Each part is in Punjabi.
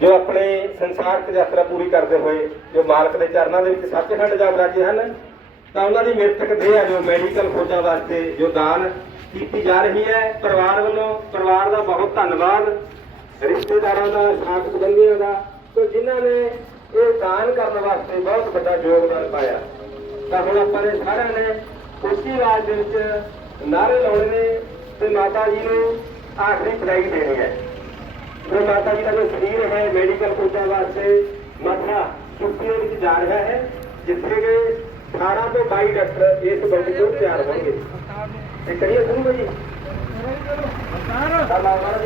ਜੋ ਆਪਣੇ ਸੰਸਾਰਕ ਯਾਤਰਾ ਪੂਰੀ ਕਰਦੇ ਹੋਏ, ਜੋ ਮਾਲਕ ਦੇ ਚਰਨਾਂ ਦੇ ਵਿੱਚ ਸੱਚਖੰਡ ਜਾ ਬਰਾਜੇ ਹਨ, ਤਾਂ ਉਹਨਾਂ ਦੀ ਮ੍ਰਿਤਕ ਦੇਹ ਹੈ ਜੋ ਮੈਡੀਕਲ ਖੋਜਾਂ ਵਾਸਤੇ ਜੋ ਦਾਨ ਕੀਤੀ ਜਾ ਰਹੀ ਹੈ। ਪਰਿਵਾਰ ਵੱਲੋਂ ਪਰਿਵਾਰ ਦਾ ਬਹੁਤ ਧੰਨਵਾਦ। ਰਿਸ਼ਤੇਦਾਰਾਂ ਦਾ, ਸਾਥ ਸੰਬੰਧੀਆਂ ਦਾ, ਤੇ ਜਿਨ੍ਹਾਂ ਨੇ ਇਹ ਦਾਨ ਕਰਨ ਵਾਸਤੇ ਬਹੁਤ ਵੱਡਾ ਯੋਗਦਾਨ ਪਾਇਆ। ਤਾਂ ਹੁਣ ਆਪਾਂ ਨੇ ਸਾਰਿਆਂ ਨੇ ਉੱਚੀ ਆਵਾਜ਼ ਦੇ ਵਿੱਚ ਨਾਰੇ ਲਾਉਣੇ ਨੇ ਤੇ ਮਾਤਾ ਜੀ ਨੂੰ ਆਖਰੀ ਵਧਾਈ ਦੇਣੀ ਹੈ। ਜੋ ਮਾਤਾ ਜੀ ਦਾ ਜੋ ਸਰੀਰ ਹੈ ਮੈਡੀਕਲ ਖੋਜਾਂ ਵਾਸਤੇ ਯੂਪੀ ਦੇ ਵਿੱਚ ਜਾ ਰਿਹਾ ਹੈ ਜਿੱਥੇ ਕਿ 18 ਤੋਂ 22 ਡਾਕਟਰ ਇਸ ਬੈਠ ਤੋਂ ਤਿਆਰ ਹੋਣਗੇ। ਇਹ ਕਰੀਏ ਸੁਣੋ ਜੀ। ਤਾਂ ਮਾਤਾ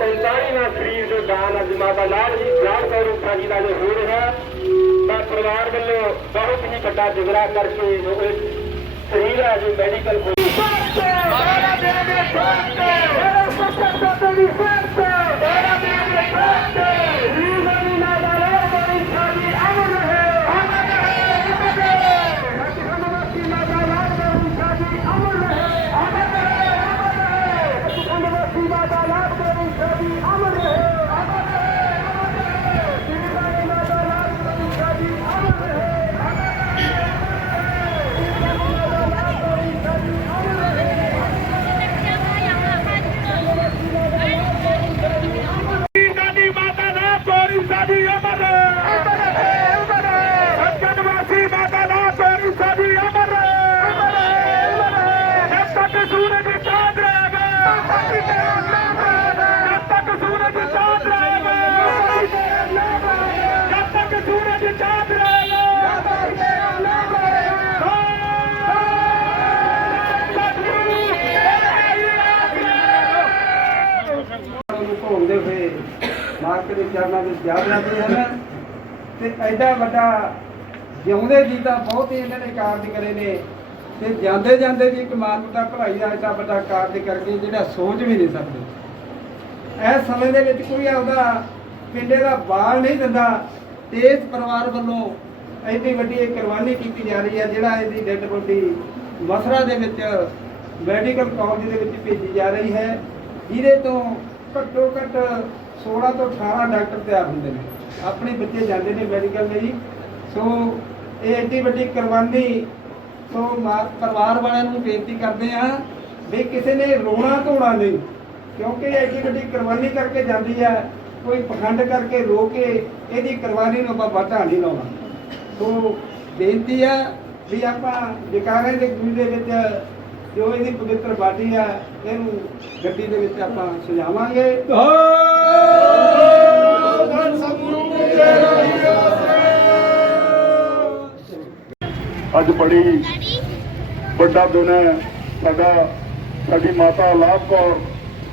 پنتالي نه شرير جو دان اڄ ماتا لال جيا جي پر پريوار ولو بهت جي وڏا ڊگرا ڪر ਜਿਗਰਾ ਕਰਕੇ ਜੋ ਇਹ ਸਰੀਰ ਹੈ। ਜੋ ਮੈਡੀਕਲ ਕੋਈ ਸਾਡੀ ਦਾ ਚਰਨਾਂ ਵਿੱਚ ਜਾ ਜਾਂਦੇ ਹਨ ਤੇ ਐਡਾ ਵੱਡਾ ਜਿਉਂਦੇ ਜੀ ਤਾਂ ਬਹੁਤ ਹੀ ਇਹਨਾਂ ਨੇ ਕਾਰਜ ਕਰੇ ਨੇ। ਤੇ ਜਾਂਦੇ ਜਾਂਦੇ ਵੀ ਇੱਕ ਮਾਨਵਤਾ ਭਲਾਈ ਦਾ ਐਡਾ ਵੱਡਾ ਕਾਰਜ ਕਰਕੇ ਜਿਹੜਾ ਸੋਚ ਵੀ ਨਹੀਂ ਸਕਦੇ। ਇਸ ਸਮੇਂ ਦੇ ਵਿੱਚ ਕੋਈ ਆਪਦਾ ਪਿੰਡੇ ਦਾ ਬਾਲ ਨਹੀਂ ਦਿੰਦਾ। ਤੇ ਇਸ ਪਰਿਵਾਰ ਵੱਲੋਂ ਐਡੀ ਵੱਡੀ ਇਹ ਕੁਰਬਾਨੀ ਕੀਤੀ ਜਾ ਰਹੀ ਹੈ, ਜਿਹੜਾ ਇਹਦੀ ਡੈੱਡ ਬੋਡੀ ਮਸਰਾ ਦੇ ਵਿੱਚ ਮੈਡੀਕਲ ਕਾਲਜ ਦੇ ਵਿੱਚ ਭੇਜੀ ਜਾ ਰਹੀ ਹੈ। ਜਿਹਦੇ ਤੋਂ ਘੱਟੋ ਘੱਟ 16 ਤੋਂ 18 ਡਾਕਟਰ ਤਿਆਰ ਹੁੰਦੇ ਨੇ। ਆਪਣੇ ਬੱਚੇ ਜਾਂਦੇ ਨੇ ਮੈਡੀਕਲ ਲਈ। ਸੋ ਇਹ ਐਡੀ ਵੱਡੀ ਕੁਰਬਾਨੀ ਸੋ ਮਾ- ਪਰਿਵਾਰ ਵਾਲਿਆਂ ਨੂੰ ਬੇਨਤੀ ਕਰਦੇ ਹਾਂ ਵੀ ਕਿਸੇ ਨੇ ਰੋਣਾ ਧੋਣਾ ਨਹੀਂ, ਕਿਉਂਕਿ ਇਹ ਐਡੀ ਵੱਡੀ ਕੁਰਬਾਨੀ ਕਰਕੇ ਜਾਂਦੀ ਹੈ। ਕੋਈ ਪਖੰਡ ਕਰਕੇ ਰੋ ਕੇ ਇਹਦੀ ਕੁਰਬਾਨੀ ਨੂੰ ਆਪਾਂ ਵਾਧਾ ਨਹੀਂ ਲਾਉਣਾ। ਸੋ ਬੇਨਤੀ ਹੈ ਵੀ ਆਪਾਂ ਜਕਾਰੇ ਦੇ ਗੁਰੂ ਦੇ ਵਿੱਚ ਜੋ ਇਹਦੀ ਪਵਿੱਤਰ ਬਾਡੀ ਹੈ, ਇਹਨੂੰ ਗੱਡੀ ਦੇ ਵਿੱਚ ਆਪਾਂ ਸਜਾਵਾਂਗੇ। ਅੱਜ ਬੜੀ ਵੱਡਾ ਦਿਨ ਹੈ। ਸਾਡਾ, ਸਾਡੀ ਮਾਤਾ ਲਾਭ ਕੌਰ,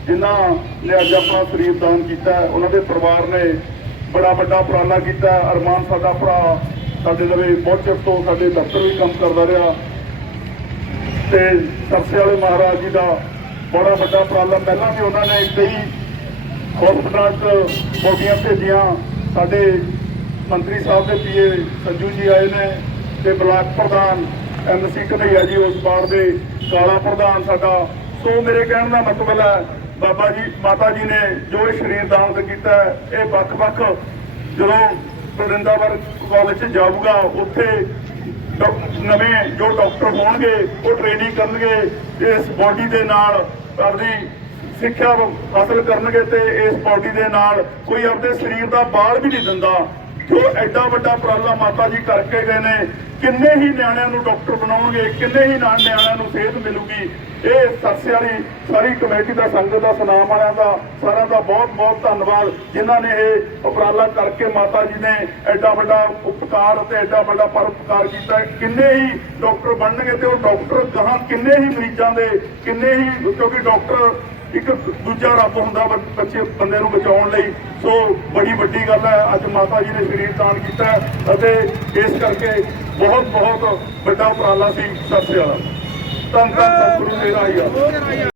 ਜਿਨ੍ਹਾਂ ਨੇ ਅੱਜ ਆਪਣਾ ਸਰੀਰ ਦਾਨ ਕੀਤਾ, ਉਹਨਾਂ ਦੇ ਪਰਿਵਾਰ ਨੇ ਬੜਾ ਵੱਡਾ ਉਪਰਾਲਾ ਕੀਤਾ। ਅਰਮਾਨ ਸਾਡਾ ਭਰਾ ਸਾਡੇ ਲਵੇ ਬਹੁਤ ਚਿਰ ਤੋਂ ਸਾਡੇ ਦਫ਼ਤਰ ਵੀ ਕੰਮ ਕਰਦਾ ਰਿਹਾ। ਤੇ ਸਰਸੇ ਵਾਲੇ ਮਹਾਰਾਜ ਜੀ ਦਾ ਬੜਾ ਵੱਡਾ ਉਪਰਾਲਾ। ਪਹਿਲਾਂ ਵੀ ਉਹਨਾਂ ਨੇ ਕਈ ਹਸਪਤਾਲਾਂ 'ਚ ਬੋਡੀਆਂ ਭੇਜੀਆਂ। ਸਾਡੇ ਮੰਤਰੀ ਸਾਹਿਬ ਦੇ ਪੀਏ ਸੰਜੂ ਜੀ ਆਏ ਨੇ। ਤੇ ਬਲਾਕ ਪ੍ਰਧਾਨ ਐਮਸੀ ਕਨਈਆ ਜੀ ਉਸ ਬਾਰ ਦੇ ਕਾਲਾ ਪ੍ਰਧਾਨ ਸਾਡਾ। ਸੋ ਮੇਰੇ ਕਹਿਣ ਦਾ ਮਤਲਬ ਹੈ ਬਾਬਾ ਜੀ ਮਾਤਾ ਜੀ ਨੇ ਜੋ ਇਹ ਸਰੀਰ ਦਾਨ ਕੀਤਾ ਹੈ, ਇਹ ਵੱਖ-ਵੱਖ ਜਦੋਂ ਬਰਿੰਦਾਵਰ ਕਾਲਜ 'ਚ ਜਾਊਗਾ ਉੱਥੇ ਡਾਕ- ਨਵੇਂ ਜੋ ਡਾਕਟਰ ਹੋਣਗੇ ਉਹ ਟ੍ਰੇਨਿੰਗ ਕਰਨਗੇ ਇਸ ਬਾਡੀ ਦੇ ਨਾਲ ਆਪਦੀ ਸਿੱਖਿਆ ਹਾਸਲ ਕਰਨਗੇ ਤੇ ਇਸ ਬਾਡੀ ਦੇ ਨਾਲ ਕੋਈ ਆਪਣੇ ਸਰੀਰ ਦਾ ਬਾਲ ਵੀ ਨਹੀਂ ਦਿੰਦਾ। ਜੋ ਐਡਾ ਵੱਡਾ ਉਪਰਾਲਾ ਮਾਤਾ ਜੀ ਕਰਕੇ ਗਏ ਨੇ, ਕਿੰਨੇ ਹੀ ਨਿਆਣਿਆਂ ਨੂੰ ਡਾਕਟਰ ਬਣਾਉਣਗੇ, ਕਿੰਨੇ ਹੀ ਨਾ- ਨਿਆਣਿਆਂ ਨੂੰ ਸਿਹਤ ਮਿਲੂਗੀ, ਇਹ ਸਰਸੇ ਵਾਲੀ ਸਾਰੀ ਕਮੇਟੀ ਦਾ ਸੰਗਤ ਦਾ, ਸਨਾਮ ਵਾਲਿਆਂ ਦਾ, ਸਾਰਿਆਂ ਦਾ ਬਹੁਤ ਬਹੁਤ ਧੰਨਵਾਦ, ਜਿਨ੍ਹਾਂ ਨੇ ਇਹ ਉਪਰਾਲਾ ਕਰਕੇ ਮਾਤਾ ਜੀ ਨੇ ਐਡਾ ਵੱਡਾ ਉਪਕਾਰ ਅਤੇ ਐਡਾ ਵੱਡਾ ਪਰਉਪਕਾਰ ਕੀਤਾ। ਕਿੰਨੇ ਹੀ ਡਾਕਟਰ ਬਣਨਗੇ ਤੇ ਉਹ ਡਾਕਟਰ ਗਾਹਾਂ ਕਿੰਨੇ ਹੀ ਮਰੀਜ਼ਾਂ ਦੇ, ਕਿੰਨੇ ਹੀ, ਕਿਉਂਕਿ ਡਾਕਟਰ ਇੱਕ ਦੂਜਾ ਰੱਬ ਹੁੰਦਾ, ਬ- ਬੱਚੇ, ਬੰਦੇ ਨੂੰ ਬਚਾਉਣ ਲਈ। ਸੋ ਬੜੀ ਵੱਡੀ ਗੱਲ ਹੈ, ਅੱਜ ਮਾਤਾ ਜੀ ਨੇ ਸਰੀਰ ਦਾਨ ਕੀਤਾ ਅਤੇ ਇਸ ਕਰਕੇ ਬਹੁਤ ਬਹੁਤ ਵੱਡਾ ਉਪਰਾਲਾ ਸੀ ਸਰਸੇ ਵਾਲਾ ਧੰਨ ਧੰਨ ਸਤਿਗੁਰੂ ਮੇਰਾ ਹੀ